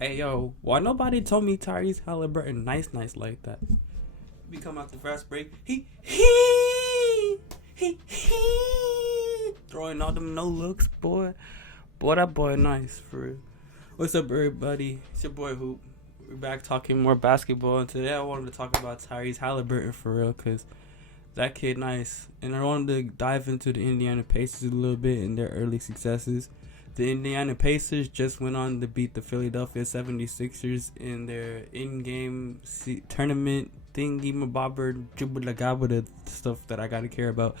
Hey yo, why nobody told me Tyrese Haliburton nice like that? We come out the fast break. He throwing all them no looks, boy. Boy, that boy nice for real. What's up, everybody? It's your boy Hoop. We're back talking more basketball, and today I wanted to talk about Tyrese Haliburton for real, cause that kid nice. And I wanted to dive into the Indiana Pacers a little bit and their early successes. The Indiana Pacers just went on to beat the Philadelphia 76ers in their in-game tournament thingy-mabobber, jibba-lagabba, the stuff that I gotta care about.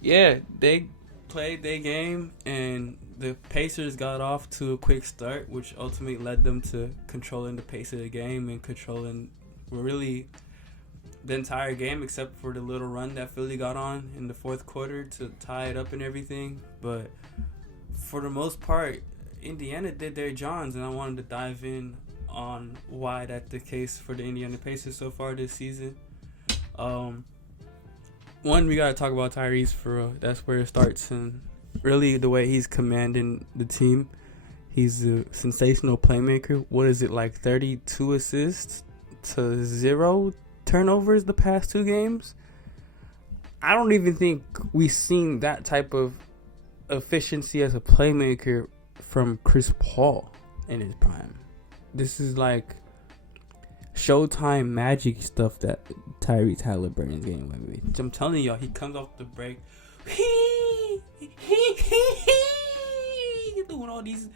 Yeah, they played their game, and the Pacers got off to a quick start, which ultimately led them to controlling the pace of the game and controlling really the entire game, except for the little run that Philly got on in the fourth quarter to tie it up and everything. But for the most part, Indiana did their Johns, and I wanted to dive in on why that's the case for the Indiana Pacers so far this season. One, we gotta talk about Tyrese for real. That's where it starts, and really the way he's commanding the team. He's a sensational playmaker. What is it, like 32 assists to 0 turnovers the past 2 games? I don't even think we've seen that type of efficiency as a playmaker from Chris Paul in his prime. This is like Showtime magic stuff that Tyrese Haliburton is getting away with. I'm telling y'all, he comes off the break, doing all these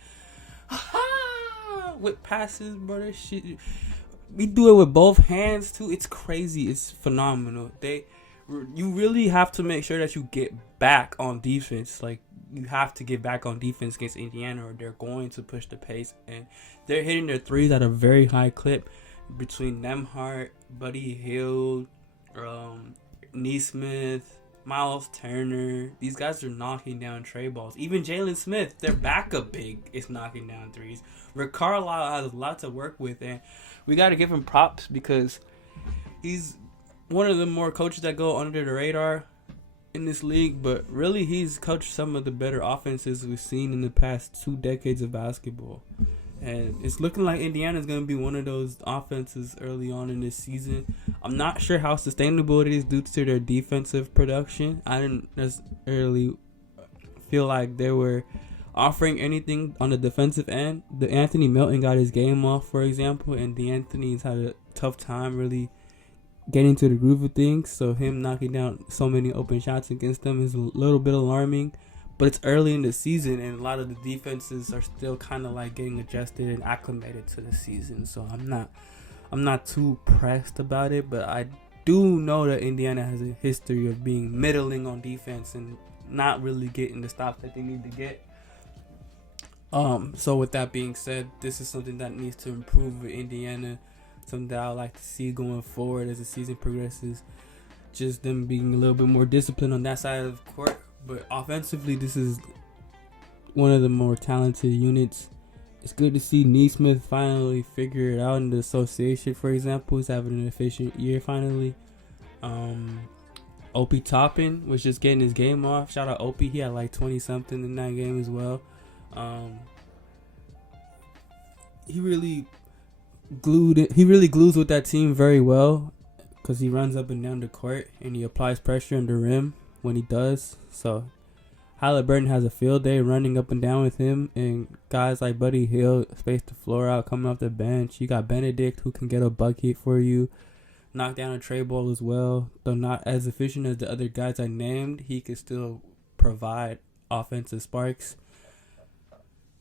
whip passes, brother. Shit. We do it with both hands too. It's crazy. It's phenomenal. You really have to make sure that you get back on defense. Like, you have to get back on defense against Indiana, or they're going to push the pace. And they're hitting their threes at a very high clip. Between Nembhard, Buddy Hield, Nesmith, Miles Turner, these guys are knocking down tray balls. Even Jalen Smith, their backup big, is knocking down threes. Rick Carlisle has a lot to work with, and we got to give him props because he's one of the more coaches that go under the radar in this league, but really he's coached some of the better offenses we've seen in the past 2 decades of basketball. And it's looking like Indiana's going to be one of those offenses early on in this season. I'm not sure how sustainable it is due to their defensive production. I didn't necessarily feel like they were offering anything on the defensive end. The Anthony Melton got his game off, for example, and DeAnthony's had a tough time really getting to the groove of things. So him knocking down so many open shots against them is a little bit alarming. But it's early in the season, and a lot of the defenses are still kind of like getting adjusted and acclimated to the season. So I'm not too pressed about it, but I do know that Indiana has a history of being middling on defense and not really getting the stops that they need to get. So with that being said, this is something that needs to improve with Indiana. Something that I would like to see going forward as the season progresses. Just them being a little bit more disciplined on that side of the court. But offensively, this is one of the more talented units. It's good to see Nesmith finally figure it out in the association, for example. He's having an efficient year finally. Opie Toppin was just getting his game off. Shout out Opie. He had like 20-something in that game as well. He really glues with that team very well because he runs up and down the court and he applies pressure on the rim when he does. So Haliburton has a field day running up and down with him, and guys like Buddy Hield space the floor out coming off the bench. You got Benedict, who can get a bucket for you, knock down a tray ball as well. Though not as efficient as the other guys I named, he can still provide offensive sparks.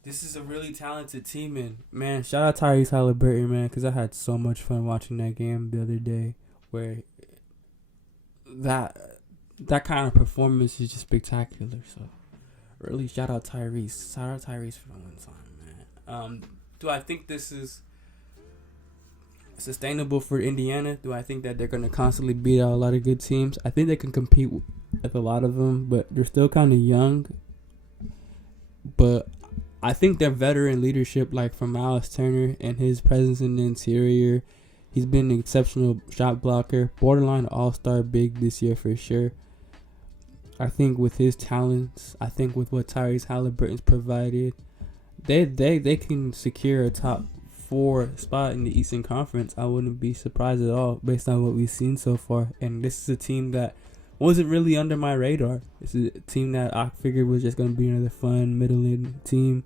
This is a really talented team, and man, shout out Tyrese Haliburton, man, because I had so much fun watching that game the other day, where that kind of performance is just spectacular. So really shout out Tyrese. Shout out Tyrese for the one time, man. Do I think this is sustainable for Indiana? Do I think that they're going to constantly beat out a lot of good teams? I think they can compete with a lot of them, but they're still kind of young. But I think their veteran leadership, like from Miles Turner and his presence in the interior, he's been an exceptional shot blocker, borderline all-star big this year for sure. I think with his talents, I think with what Tyrese Haliburton's provided, they can secure a top 4 spot in the Eastern Conference. I wouldn't be surprised at all based on what we've seen so far. And this is a team that wasn't really under my radar. This is a team that I figured was just going to be another fun middling team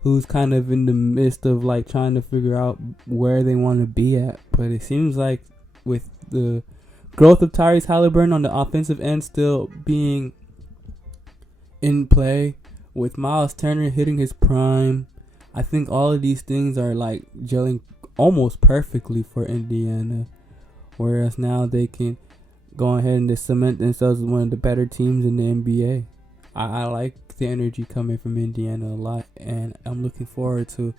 who's kind of in the midst of like trying to figure out where they want to be at. But it seems like with the growth of Tyrese Haliburton on the offensive end still being in play, with Miles Turner hitting his prime, I think all of these things are like gelling almost perfectly for Indiana. Whereas now they can go ahead and just cement themselves as one of the better teams in the NBA. I like the energy coming from Indiana a lot, and I'm looking forward to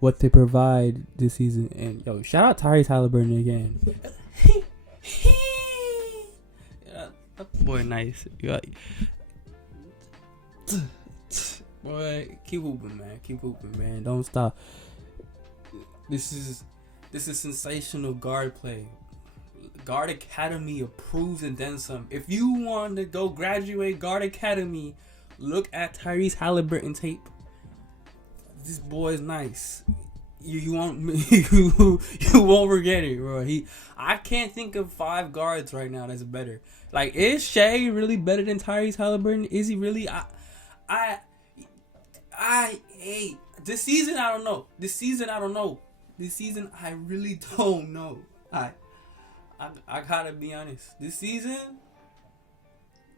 what they provide this season. And yo, shout out Tyrese Haliburton again. Yeah, that boy nice. Boy, keep hooping, man. Keep hooping, man. Don't stop. This is sensational guard play. Guard Academy approves and then some. If you want to go graduate Guard Academy, look at Tyrese Haliburton tape. This boy is nice. You won't you won't forget it, bro. I can't think of 5 guards right now that's better. Like, is Shea really better than Tyrese Haliburton? Is he really? Hey, this season I don't know. This season I really don't know. I gotta be honest. This season,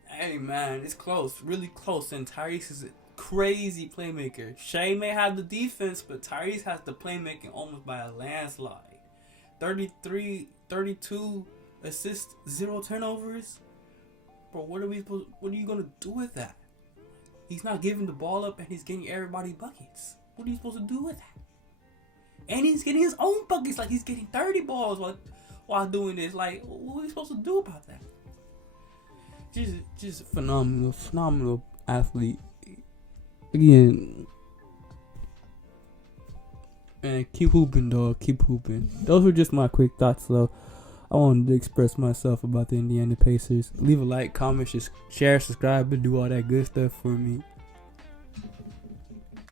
hey man, it's close, really close. And Tyrese is a crazy playmaker. Shea may have the defense, but Tyrese has the playmaking almost by a landslide. 33, 32 assists, 0 turnovers. Bro, what are you gonna do with that? He's not giving the ball up, and he's getting everybody buckets. What are you supposed to do with that? And he's getting his own buckets, like he's getting 30 balls while doing this. Like, what are you supposed to do about that? Just phenomenal athlete. Again, man, keep hooping, dog. Keep hooping. Those were just my quick thoughts, though. I wanted to express myself about the Indiana Pacers. Leave a like, comment, share, subscribe, and do all that good stuff for me.